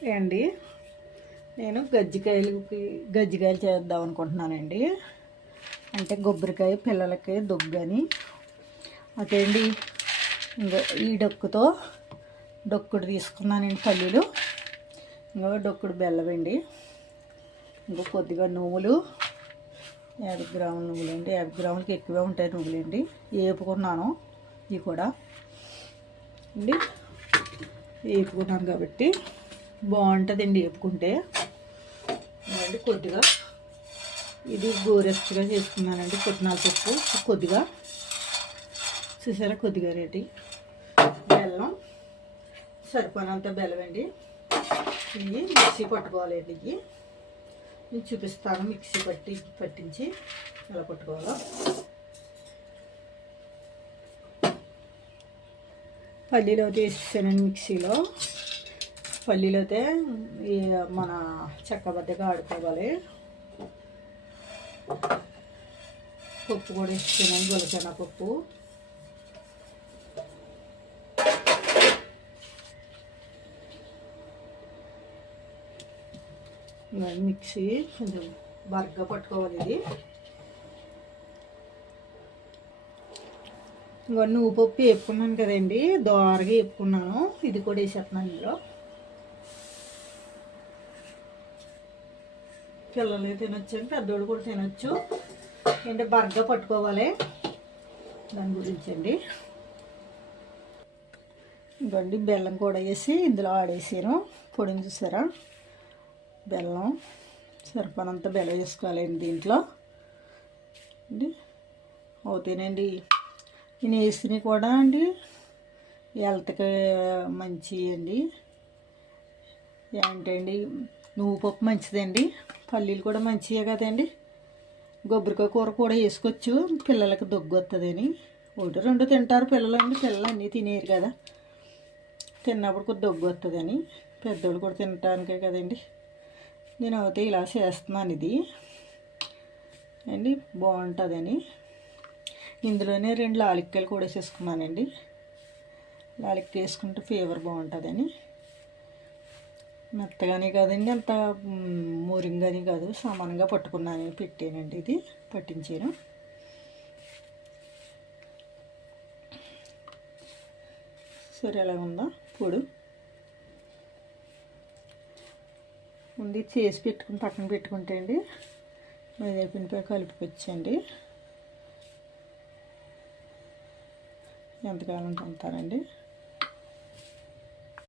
అండి నేను గజ్జికాయలు చేద్దాం అనుకుంటున్నానండి. అంటే కొబ్బరికాయ పిల్లలకి దొగ్గని అదేండి. ఇంకో ఈ డొక్కుడు తీసుకున్నానండి. పల్లీలు, ఇంకో డొక్కుడు బెల్లం అండి. ఇంకో కొద్దిగా నువ్వులు, 50 గ్రాముల నువ్వులు అండి. 50 గ్రాములకి ఎక్కువే ఉంటాయి నువ్వులు అండి. వేపుకున్నాను. ఇవి కూడా అండి వేపుకున్నాను కాబట్టి బాగుంటుందండి వేపుకుంటే అండి. కొద్దిగా ఇది గోరెచ్చగా చేసుకున్నానండి. పుట్నాల పప్పు కొద్దిగా చూసారా, కొద్దిగా రేటి బెల్లం, సరిపోయినంత బెల్లం అండి. ఇవి మిక్సీ పట్టుకోవాలండి. ఇవి నేను చూపిస్తాను మిక్సీ పట్టించి ఎలా పట్టుకోవాలో. పల్లీలు అయితే వేసేసానండి మిక్సీలో. పల్లీలు అయితే మన చెక్కబద్దగా ఆడుకోవాలి. పప్పు కూడా వేసేసానండి, గొలచెన పప్పు. మిక్సీ కొంచెం బరగ్గా పట్టుకోవాలి. ఇది ఇంకో నువ్వు పప్పు వేపుకున్నాను కదండి, దోరగా వేపుకున్నాను. ఇది కూడా వేసేస్తున్నాను ఇందులో. పిల్లలు తినొచ్చు, పెద్దోళ్ళు కూడా తినొచ్చు. అంటే బరగ్గా పట్టుకోవాలి, దాని గురించి అండి. ఇంకోండి బెల్లం కూడా వేసి ఇందులో ఆడేసాను. పొడిని చూసారా, బెల్లం సరిపడంత బెల్లం వేసుకోవాలండి దీంట్లో అండి. అవుతానండి. నేను వేసినవి కూడా అండి హెల్త్కి మంచి అండి. ఏంటండి, నువ్వు పప్పు మంచిదండి, పల్లీలు కూడా మంచివే కదండి. కొబ్బరికాయ కూర కూడా వేసుకోవచ్చు, పిల్లలకి దొగ్గు వస్తుందని. 1-2 తింటారు పిల్లలు అండి. పిల్లలు అన్నీ తినేరు కదా, తిన్నప్పుడు కొద్ది దొగ్గు వస్తుందని. పెద్దోళ్ళు కూడా తినటానికే కదండి. నేను అయితే ఇలా చేస్తున్నాను ఇది అండి, బాగుంటుందని. ఇందులోనే 2 లాలిక్కాయలు కూడా వేసేసుకున్నానండి. లాలిక్కాయ వేసుకుంటే ఫీవర్ బాగుంటుందని. మెత్తగానే కాదండి, అంత మూరింగాని కాదు, సమానంగా పట్టుకున్నాను, పెట్టానండి. ఇది పట్టించాను. సరే, ఎలా ఉందా పొడు ముందు చేసి పెట్టుకుని పక్కన పెట్టుకుంటే అండి మైదా పిండిపై కలుపుకొచ్చండి. ఎంతకాలం అంటారండి.